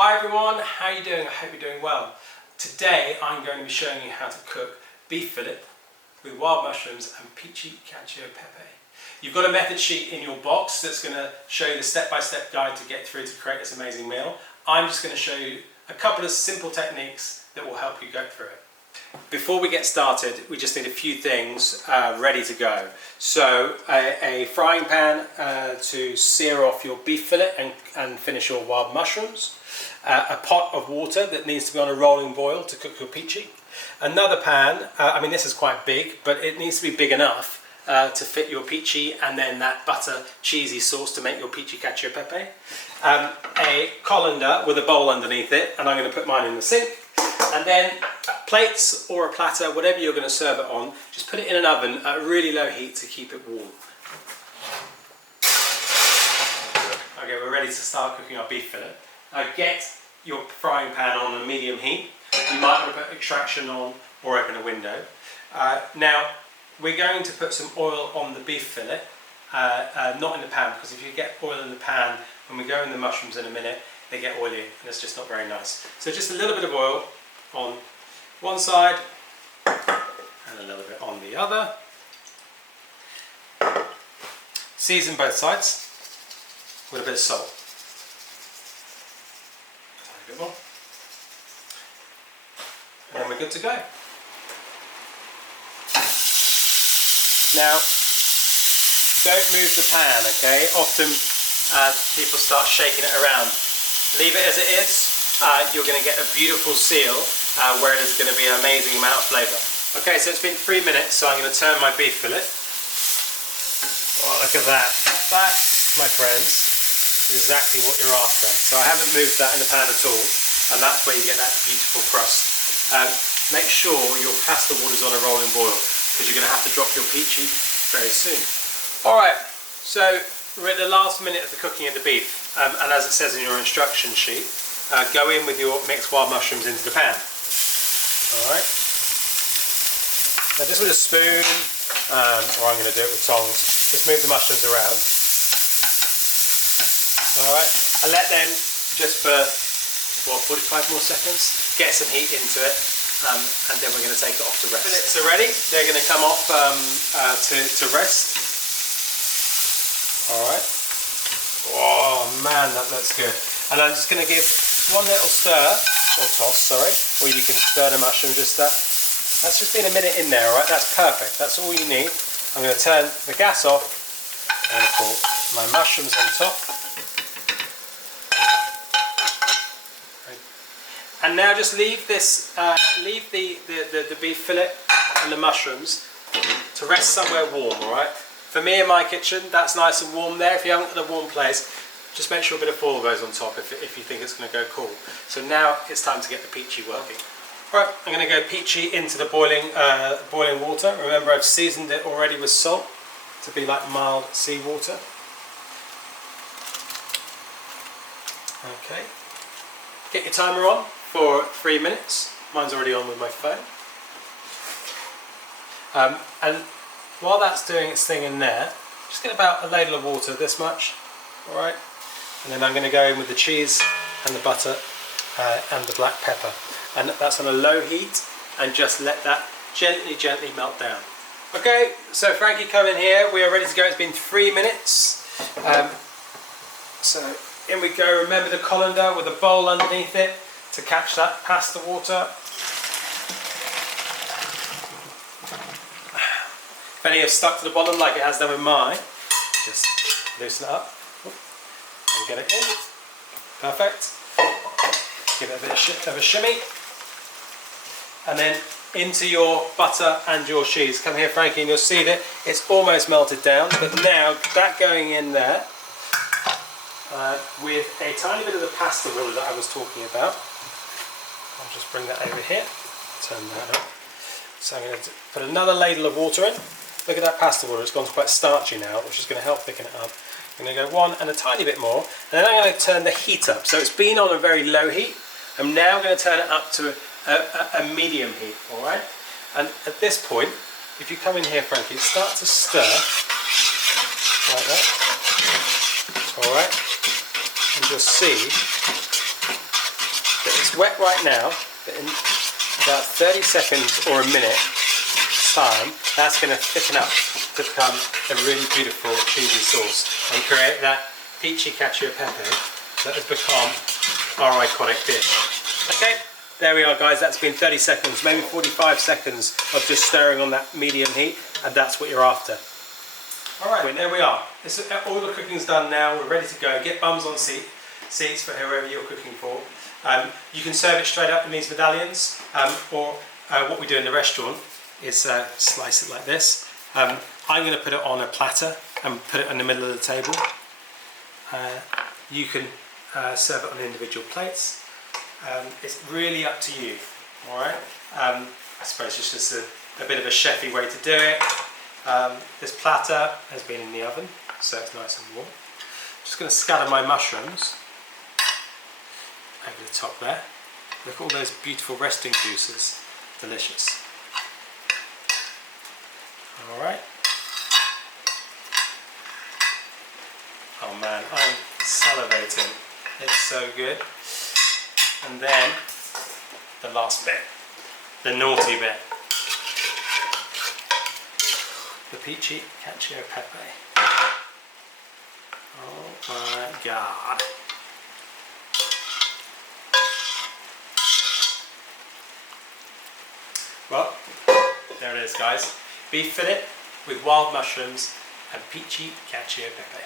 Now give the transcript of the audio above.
Hi everyone, how are you doing? I hope you're doing well. Today I'm going to be showing you how to cook beef fillet with wild mushrooms and Pici Cacio Pepe. You've got a method sheet in your box that's going to show you the step-by-step guide to get through to create this amazing meal. I'm just going to show you a couple of simple techniques that will help you go through it. Before we get started, we just need a few things ready to go. So a frying pan to sear off your beef fillet and finish your wild mushrooms. A pot of water that needs to be on a rolling boil to cook your pici. Another pan, I mean this is quite big, but it needs to be big enough to fit your pici and then that butter cheesy sauce to make your Pici Cacio Pepe. A colander with a bowl underneath it, and I'm going to put mine in the sink. And then plates or a platter, whatever you're going to serve it on, just put it in an oven at a really low heat to keep it warm. Okay, we're ready to start cooking our beef fillet. Get your frying pan on a medium heat. You might want to put extraction on or open a window. Now, we're going to put some oil on the beef fillet, not in the pan, because if you get oil in the pan, when we go in the mushrooms in a minute, they get oily and it's just not very nice. So just a little bit of oil on one side and a little bit on the other. Season both sides with a bit of salt. A bit more. And then we're good to go. Now, don't move the pan, okay? Often people start shaking it around. Leave it as it is. You're going to get a beautiful seal where it is going to be an amazing amount of flavour. Okay, so it's been 3 minutes, so I'm going to turn my beef fillet. Oh, look at that. That, my friends, is exactly what you're after. So I haven't moved that in the pan at all, and that's where you get that beautiful crust. Make sure your pasta water's on a rolling boil, because you're going to have to drop your pici very soon. Alright, so we're at the last minute of the cooking of the beef, and as it says in your instruction sheet, go in with your mixed wild mushrooms into the pan. Alright, now just with a spoon, or I'm going to do it with tongs, just move the mushrooms around. Alright, and let them just for, what, 45 more seconds, get some heat into it. And then we're going to take it off to rest. Fillets are ready. They're going to come off to rest. Alright. Oh man, that looks good. And I'm just going to give one little stir, or toss, sorry, or you can stir the mushroom just that. That's just been a minute in there, alright? That's perfect. That's all you need. I'm going to turn the gas off and put my mushrooms on top. And now just leave this, leave the beef fillet and the mushrooms to rest somewhere warm, alright? For me in my kitchen, that's nice and warm there. If you haven't got a warm place, just make sure a bit of foil goes on top if you think it's going to go cool. So now it's time to get the pici working. Alright, I'm going to go pici into the boiling water. Remember, I've seasoned it already with salt to be like mild seawater. Okay, get your timer on for 3 minutes. Mine's already on with my phone. And while that's doing its thing in there, just get about a ladle of water, this much, alright? And then I'm going to go in with the cheese and the butter and the black pepper. And that's on a low heat, and just let that gently melt down. Okay, so Frankie, come in here. We are ready to go. It's been 3 minutes. So in we go. Remember the colander with a bowl underneath it to catch that pasta water. If any have stuck to the bottom like it has done with mine, just loosen it up and get it in. Perfect. Give it a bit of a shimmy. And then into your butter and your cheese. Come here, Frankie, and you'll see that it's almost melted down. But now that going in there with a tiny bit of the pasta water that I was talking about. I'll just bring that over here, turn that up. So I'm going to put another ladle of water in. Look at that pasta water, it's gone quite starchy now, which is going to help thicken it up. I'm going to go one and a tiny bit more, and then I'm going to turn the heat up. So it's been on a very low heat. I'm now going to turn it up to a medium heat, alright? And at this point, if you come in here, Frankie, start to stir, like that, alright? And you'll see It's wet right now, but in about 30 seconds or a minute time, that's going to thicken up to become a really beautiful cheesy sauce and create that Pici Cacio Pepe that has become our iconic dish. Okay, there we are guys, that's been 30 seconds, maybe 45 seconds of just stirring on that medium heat, and that's what you're after. Alright, there we are. All the cooking's done now, we're ready to go. Get bums on seats for whoever you're cooking for. You can serve it straight up in these medallions, or what we do in the restaurant is slice it like this. I'm going to put it on a platter and put it in the middle of the table. You can serve it on individual plates. It's really up to you. Alright, I suppose it's just a bit of a chefy way to do it. This platter has been in the oven, so it's nice and warm. Just going to scatter my mushrooms over the top there. Look at all those beautiful resting juices. Delicious. Alright. Oh man, I'm salivating. It's so good. And then the last bit, the naughty bit. The Pici Cacio Pepe. Oh my god. Well, there it is guys. Beef fillet with wild mushrooms and Pici Cacio Pepe.